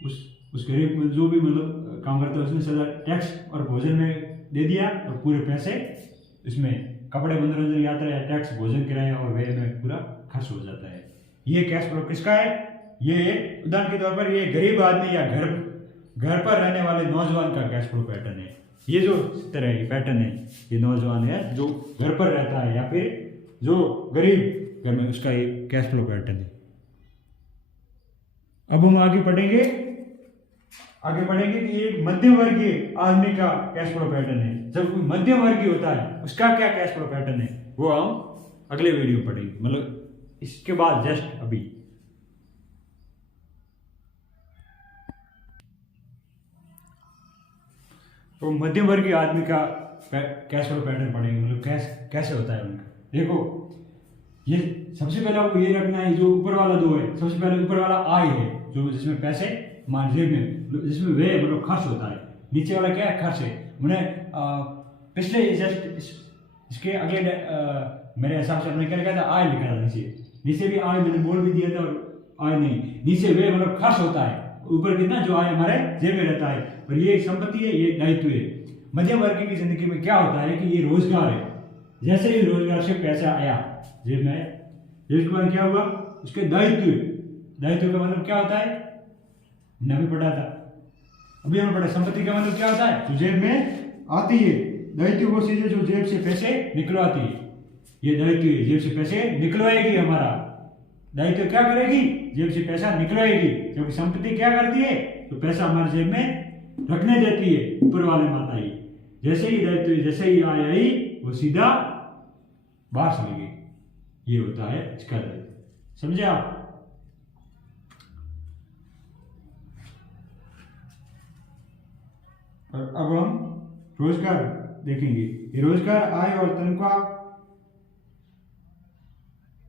उस गरीब जो भी मतलब काम करता है उसने सारा टैक्स और भोजन में दे दिया और पूरे पैसे इसमें कपड़े, मनोरंजन, यात्रा या टैक्स, भोजन, किराया और व्यय में पूरा खर्च हो जाता है। ये कैश फ्लो किसका है, ये उदाहरण के तौर पर ये गरीब आदमी या घर पर रहने वाले नौजवान का कैश फ्लो पैटर्न है। ये जो इस तरह है पैटर्न है, ये नौजवान है जो घर पर रहता है या फिर जो गरीब घर में, उसका ये कैश फ्लो पैटर्न है। अब हम आगे पढ़ेंगे कि एक मध्यम वर्गीय आदमी का कैश फ्लो पैटर्न है। जब कोई मध्यम वर्गीय होता है उसका क्या कैश फ्लो पैटर्न है वो हम अगले वीडियो में पढ़ेंगे, मतलब इसके बाद जस्ट अभी। तो मध्यम वर्गीय आदमी का कैश फ्लो पैटर्न पढ़ेंगे, मतलब कैसे होता है उनका। देखो ये सबसे पहले आपको ये रखना है, जो ऊपर वाला दो है, सबसे पहले ऊपर वाला आय है जो जिसमें पैसे हमारे जेब में, जिसमें व्यय मतलब खर्च होता है। नीचे वाला क्या है, खर्च है। मैंने पिछले जस्ट इसके अगले मेरे हिसाब से हमने क्या लिखा था, आय लिखा था। नीचे भी आय मैंने बोल भी दिया था और आय नहीं, नीचे व्यय मतलब खर्च होता है, ऊपर कितना जो आय हमारे जेब में रहता है, और ये संपत्ति है, ये दायित्व है। मध्यम वर्ग की जिंदगी में क्या होता है कि ये रोजगार है, जैसे ही रोजगार से पैसा आया जेब में, इसके बाद क्या हुआ, उसके दायित्व का मतलब क्या होता है, हमने अभी पढ़ा था, अभी हमने पढ़ा। संपत्ति का मतलब क्या होता है, जो जेब में आती है, दायित्व वो चीजें जो जेब से पैसे निकलवाती है। ये दायित्व जेब से पैसे निकलवाएगी, हमारा दायित्व क्या करेगी, जेब से पैसा निकलवाएगी। क्योंकि संपत्ति क्या करती है, तो पैसा हमारे जेब में रखने देती है, ऊपर वाले माता ही। जैसे ही दायित्व, जैसे ही आय आई वो सीधा बाहर चली गई, ये होता है इसका दायित्व। समझे आप। और अब हम रोजगार देखेंगे। ये रोजगार, आय और तनख्वाह,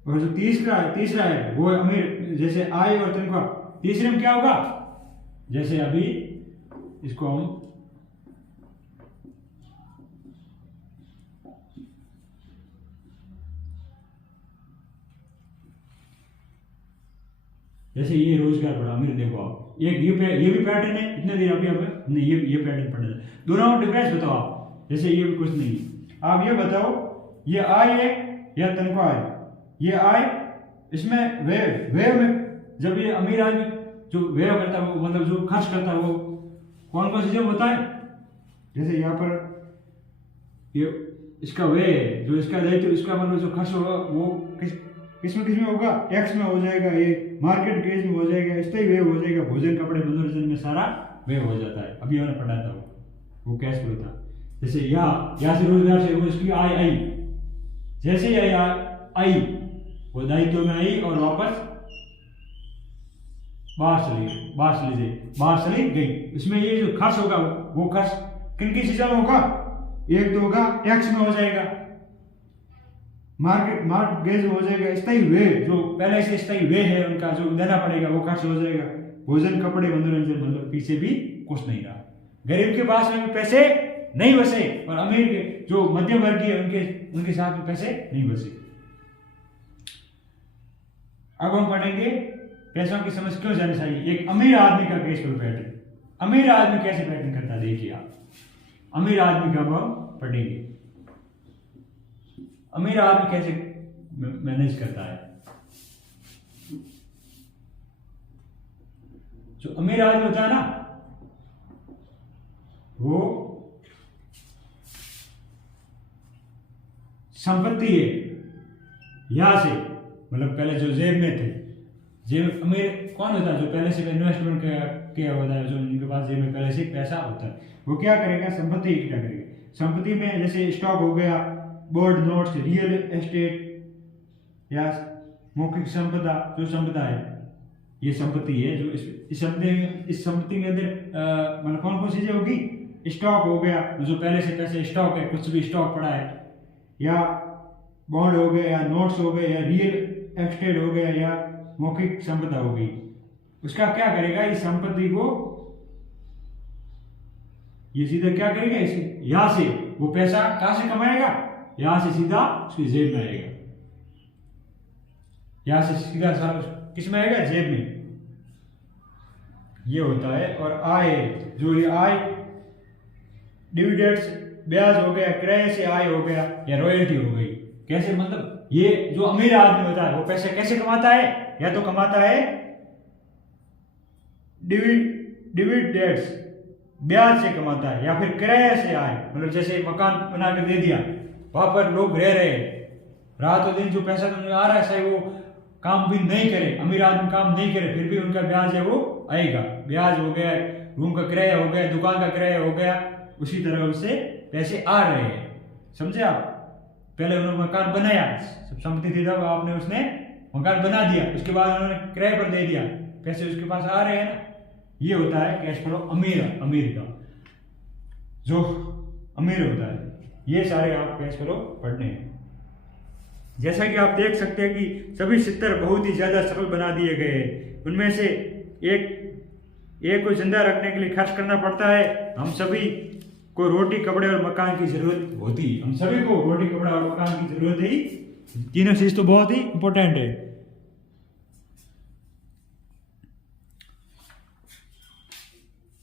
और जो तीसरा है वो अमीर, जैसे आय और तनख्वाह। तीसरे में क्या होगा, जैसे अभी इसको हम जैसे ये रोजगार पढ़ा, अमीर देखो आप, ये भी पैटर्न है। इतने दिन अभी हमने ये पैटर्न पढ़ा था। दोनों में डिफरेंस बताओ आप। जैसे ये भी कुछ नहीं, आप ये बताओ ये आय है या तनख्वाह है। ये आय, इसमें व्यय में जब ये अमीर आदमी जो व्यय करता है वो मतलब जो खर्च करता है वो कौन कौन सी चीजें होता है। जैसे यहाँ पर ये इसका व्यय है, जो इसका दायित्व, इसका मतलब जो खर्च होगा वो किसमें होगा, टैक्स में हो जाएगा, ये मार्केट केस में हो जाएगा, स्थायी व्यय हो जाएगा, भोजन, कपड़े, मनोरंजन में सारा व्यय हो जाता है। अभी हमने पढ़ा था वो कैश फ्लो था। जैसे यहाँ से रोजगार से वो इसकी आय आई, जैसे ही आई वो दायित्व में आई और वापस बाहर चली गई। इसमें ये जो खर्च होगा वो खर्च किन की चीजों में होगा, एक तो होगा टैक्स में हो जाएगा, मार्केट गेज हो जाएगा, स्थायी व्यय जो पहले से स्थायी व्यय है उनका जो देना पड़ेगा वो खर्च हो जाएगा, भोजन, कपड़े, मनोरंजन, मतलब पीछे भी कुछ नहीं रहा। गरीब के पास में भी पैसे नहीं बचे और अमीर के जो मध्यम वर्गीय उनके साथ में पैसे नहीं बचे। अब हम पढ़ेंगे पैसों की समझ क्यों जानी चाहिए। एक अमीर आदमी का कैश फ्लो पैटर्न। अमीर आदमी कैसे पैटर्न करता है, देखिए आप अमीर आदमी का भाव पढ़ेंगे। अमीर आदमी कैसे मैनेज करता है। जो अमीर आदमी होता है ना, वो संपत्ति है यहां से, मतलब पहले जो जेब में थे, जेब अमीर कौन होता है, जो पहले से इन्वेस्टमेंट किया होता है, जो उनके पास जेब में पहले से पैसा होता है, वो क्या करेगा, संपत्ति इकट्ठा करेगा। संपत्ति में जैसे स्टॉक हो गया, बोर्ड नोट्स, रियल एस्टेट या मौखिक संपदा, जो संपदा है ये संपत्ति है। जो इस संपत्ति के अंदर मतलब कौन कौन सी चीजें होगी, स्टॉक हो गया, जो पहले से पैसे स्टॉक है, कुछ भी स्टॉक पड़ा है, या बॉन्ड हो गया, या नोट्स हो गए, या रियल एस्टेट हो गया, या मौखिक संपदा हो गई। उसका क्या करेगा, इस संपत्ति को ये सीधा क्या करेगा, इसे यहां से वो पैसा कहां से कमाएगा, यहां से सीधा उसकी जेब में आएगा, यहां से सीधा किस में आएगा, जेब में। ये होता है। और आय, जो ये आय डिविडेंड्स, ब्याज हो गया, किराए से आय हो गया, या रॉयल्टी हो गई। कैसे, मतलब ये जो अमीर आदमी होता है वो पैसे कैसे कमाता है, या तो कमाता है डिविडेंड्स, ब्याज से कमाता है, या फिर किराए से आए, मतलब जैसे मकान बना कर दे दिया, वहां पर लोग रह रहे हैं, रातों दिन जो पैसा तुमने आ रहा है, चाहे वो काम भी नहीं करे, अमीर आदमी काम नहीं करे, फिर भी उनका ब्याज है वो आएगा। ब्याज हो गया, रूम का किराया हो गया, दुकान का किराया हो गया, उसी तरह उससे पैसे आ रहे हैं। समझे आप, पहले उन्होंने मकान बनाया, सब संपत्ति थी तब आपने, उसने मकान बना दिया, उसके बाद उन्होंने किराए पर दे दिया, पैसे उसके पास आ रहे हैं ना। ये होता है कैश फ्लो अमीर का, जो अमीर होता है। ये सारे आप कैश फ्लो पढ़ने हैं। जैसा कि आप देख सकते हैं कि सभी चित्र बहुत ही ज्यादा सरल बना दिए गए हैं। उनमें से एक को जिंदा रखने के लिए खर्च करना पड़ता है। हम सभी को रोटी, कपड़े और मकान की जरूरत होती है। हम सभी को रोटी, कपड़ा और मकान की जरूरत है। तीनों चीज तो बहुत ही इंपॉर्टेंट है।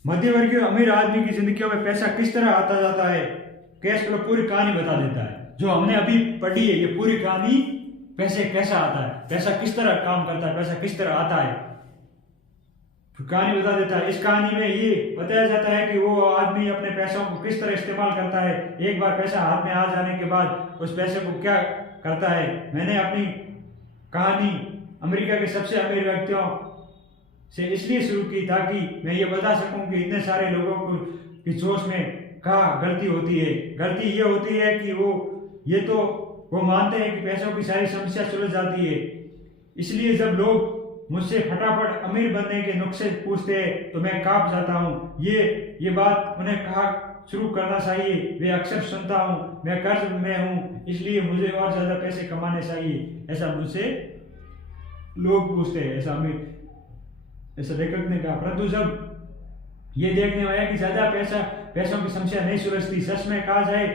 मध्यवर्गीय अमीर आदमी की जिंदगियों में पैसा किस तरह आता जाता है, कैश फ्लो पूरी कहानी बता देता है। जो हमने अभी पढ़ी है, ये पूरी कहानी पैसे कैसा आता है, पैसा किस तरह काम करता है, पैसा किस तरह आता है, कहानी बता देता है। इस कहानी में ये बताया जाता है कि वो आदमी अपने पैसों को किस तरह इस्तेमाल करता है। एक बार पैसा हाथ में आ जाने के बाद उस पैसे को क्या करता है। मैंने अपनी कहानी अमेरिका के सबसे अमीर व्यक्तियों से इसलिए शुरू की ताकि मैं ये बता सकूं कि इतने सारे लोगों को की सोच में कहाँ गलती होती है। गलती ये होती है कि वो मानते हैं कि पैसों की सारी समस्या सुलझ जाती है। इसलिए जब लोग मुझसे फटाफट अमीर बनने के नुस्खे पूछते हैं तो मैं कांप जाता हूँ। ये बात उन्हें कहा शुरू करना चाहिए। वे अक्सर सुनता हूँ, मैं कर्ज में हूँ इसलिए मुझे और ज्यादा पैसे कमाने चाहिए, ऐसा मुझसे लोग पूछते हैं। ऐसा लेखक का, परंतु जब ये देखने आया कि ज्यादा पैसों की समस्या नहीं सुलझती, सच में कहा जाए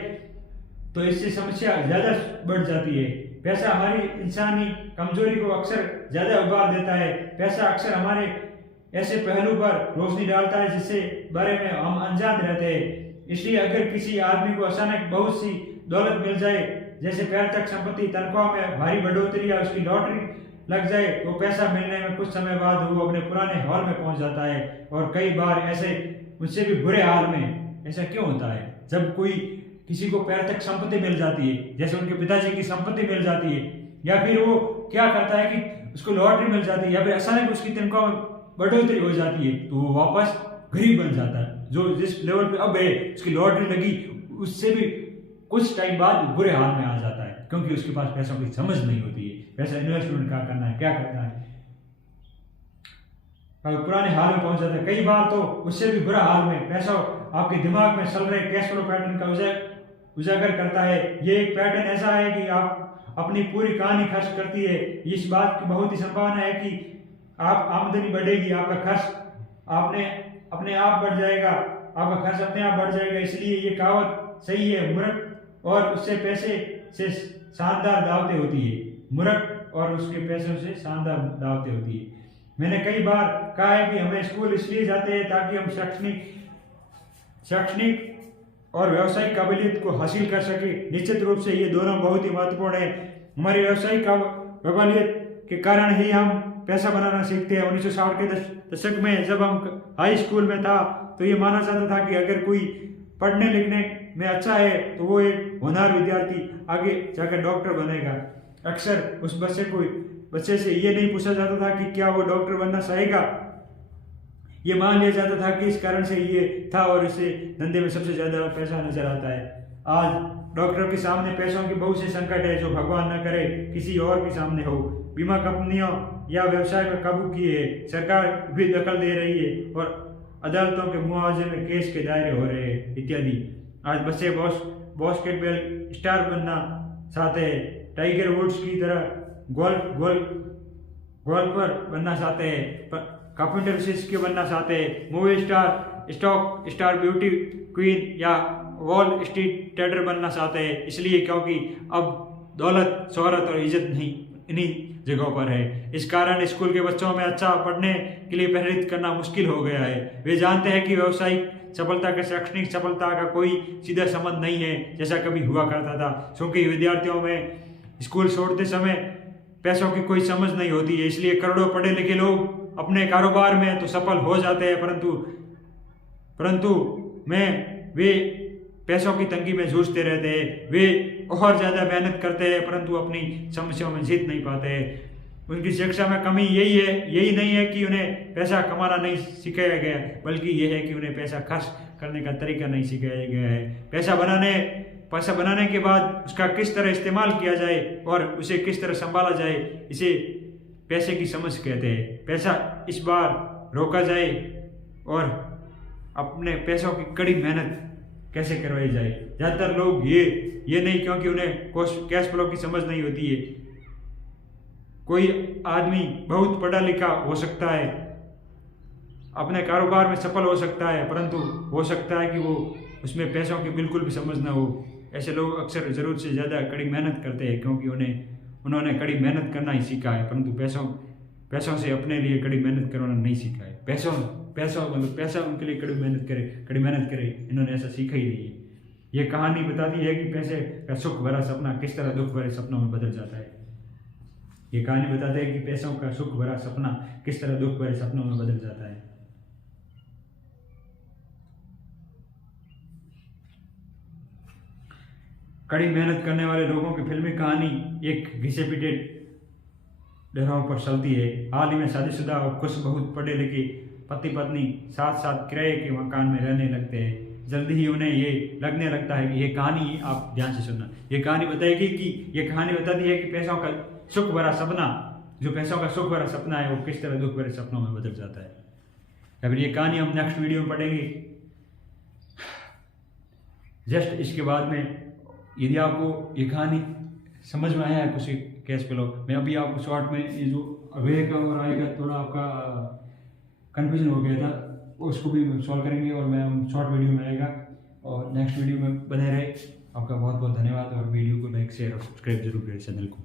तो इससे समस्या ज्यादा बढ़ जाती है। पैसा हमारी इंसानी कमजोरी को अक्सर ज्यादा उभार देता है। पैसा अक्सर हमारे ऐसे पहलू पर रोशनी डालता है जिससे बारे में हम अनजान रहते हैं। इसलिए अगर किसी आदमी को अचानक बहुत सी दौलत मिल जाए, जैसे पैर तक संपत्ति, तनख्वाह में भारी बढ़ोतरी या उसकी लॉटरी लग जाए, तो पैसा मिलने में कुछ समय बाद वो अपने पुराने हाल में पहुंच जाता है। और कई बार ऐसे उससे भी बुरे हाल में। ऐसा क्यों होता है? जब कोई किसी को पैर तक संपत्ति मिल जाती है, जैसे उनके पिताजी की संपत्ति मिल जाती है, या फिर वो क्या करता है कि उसको लॉटरी मिल जाती है, या फिर अचानक उसकी तनख्वाह में बढ़ोतरी हो जाती है, तो वो वापस गरीब बन जाता है। जो जिस लेवल पे अब है, उसकी लॉटरी लगी, उससे भी कुछ टाइम बाद बुरे हाल में आ जाता है, क्योंकि उसके पास पैसों की समझ नहीं होती है। पैसा इन्वेस्टमेंट क्या करना है, क्या करना है, पुराने हाल में पहुंच जाता है। कई बार तो उससे भी बुरा हाल में पैसा आपके दिमाग में चल रहे कैश फ्लो पैटर्न का उजागर करता है। ये एक पैटर्न ऐसा है कि आप अपनी पूरी कहानी खर्च करती है। इस बात की बहुत ही संभावना है कि आप आमदनी बढ़ेगी, आपका खर्च अपने आप बढ़ जाएगा, आपका खर्च अपने आप बढ़ जाएगा। इसलिए ये कहावत सही है, मूर्ख और उससे पैसे से शानदार दावतें होती है। मूर्ख और उसके पैसों से शानदार दावतें होती है। मैंने कई बार कहा है कि हमें स्कूल इसलिए जाते हैं ताकि हम शैक्षणिक और व्यावसायिक काबिलियत को हासिल कर सके। निश्चित रूप से ये दोनों बहुत ही महत्वपूर्ण है। हमारी व्यावसायिक काबिलियत के कारण ही हम पैसा बनाना सीखते हैं। 1960 के दशक में जब हम हाई स्कूल में था तो ये माना जाता था कि अगर कोई पढ़ने लिखने में अच्छा है तो वो एक होनहार विद्यार्थी आगे जाकर डॉक्टर बनेगा। अक्सर उस बच्चे से ये नहीं पूछा जाता था कि क्या वो डॉक्टर बनना चाहेगा। ये मान लिया जाता था कि इस कारण से ये था और इसे धंधे में सबसे ज्यादा पैसा नजर आता है। आज डॉक्टर के सामने पैसों की बहुत से संकट है जो भगवान न करे किसी और के सामने हो। बीमा कंपनियों या व्यवसाय में काबू किए है, सरकार भी दखल दे रही है और अदालतों के मुआवजे में केस के दायरे हो रहे हैं इत्यादि। आज बच्चे बास्केटबॉल स्टार बनना चाहते हैं, टाइगर वुड्स की तरह गोल्फर बनना चाहते हैं, कंप्यूटर विशेषज्ञ बनना चाहते हैं, movie star, stock star, beauty queen या वॉल स्ट्रीट ट्रेडर बनना चाहते हैं। इसलिए क्योंकि अब दौलत, शोहरत और इज्जत नहीं इन्हीं जगहों पर है। इस कारण स्कूल के बच्चों में अच्छा पढ़ने के लिए प्रेरित करना मुश्किल हो गया है। वे जानते हैं कि व्यावसायिक सफलता का शैक्षणिक सफलता का कोई सीधा संबंध नहीं है जैसा कभी हुआ करता था, क्योंकि विद्यार्थियों में स्कूल छोड़ते समय पैसों की कोई समझ नहीं होती है। इसलिए करोड़ों पढ़े लिखे लोग अपने कारोबार में तो सफल हो जाते हैं परंतु वे पैसों की तंगी में जूझते रहते हैं। वे और ज़्यादा मेहनत करते हैं परंतु अपनी समस्याओं में जीत नहीं पाते हैं। उनकी शिक्षा में कमी यही नहीं है कि उन्हें पैसा कमाना नहीं सिखाया गया, बल्कि यह है कि उन्हें पैसा खर्च करने का तरीका नहीं सिखाया गया है। पैसा बनाने के बाद उसका किस तरह इस्तेमाल किया जाए और उसे किस तरह संभाला जाए, इसे पैसे की समझ कहते हैं। पैसा इस बार रोका जाए और अपने पैसों की कड़ी मेहनत कैसे करवाई जाए। ज़्यादातर लोग ये नहीं, क्योंकि उन्हें कैश फ्लो की समझ नहीं होती है। कोई आदमी बहुत पढ़ा लिखा हो सकता है, अपने कारोबार में सफल हो सकता है, परंतु हो सकता है कि वो उसमें पैसों की बिल्कुल भी समझ ना हो। ऐसे लोग अक्सर ज़रूरत से ज़्यादा कड़ी मेहनत करते हैं क्योंकि उन्होंने कड़ी मेहनत करना ही सीखा है, परंतु पैसों से अपने लिए कड़ी मेहनत करना नहीं सीखा है। पैसा उनके लिए कड़ी मेहनत करे इन्होंने ऐसा सीखा ही नहीं है। ये कहानी बताती है कि पैसे का सुख भरा सपना किस तरह दुख भरे सपनों में बदल जाता है। ये कहानी बताते हैं कि पैसों का सुख भरा सपना किस तरह दुख भरे सपनों में बदल जाता है। कड़ी मेहनत करने वाले लोगों की फिल्मी कहानी एक घिसे पीटे लहरों पर चलती है। हाल ही में शादीशुदा और कुछ बहुत पढ़े लिखे पति पत्नी साथ साथ किराए के मकान में रहने लगते हैं। जल्दी ही उन्हें ये लगने लगता है कि ये कहानी, आप ध्यान से सुनना, ये कहानी बताती है कि पैसों का सुख भरा सपना है वो किस तरह दुख भरे सपनों में बदल जाता है। या फिर ये कहानी हम नेक्स्ट वीडियो में पढ़ेंगे। जस्ट इसके बाद में यदि आपको ये कहानी समझ में आया है कुछ कैश फ्लो, मैं अभी आपको शॉर्ट में ये जो अवे का और आय का थोड़ा आपका कन्फ्यूजन हो गया था, उसको भी सॉल्व करेंगे और मैं शॉर्ट वीडियो में आएगा। और नेक्स्ट वीडियो में बने रहे। आपका बहुत बहुत धन्यवाद और वीडियो को लाइक शेयर और सब्सक्राइब जरूर करें चैनल को।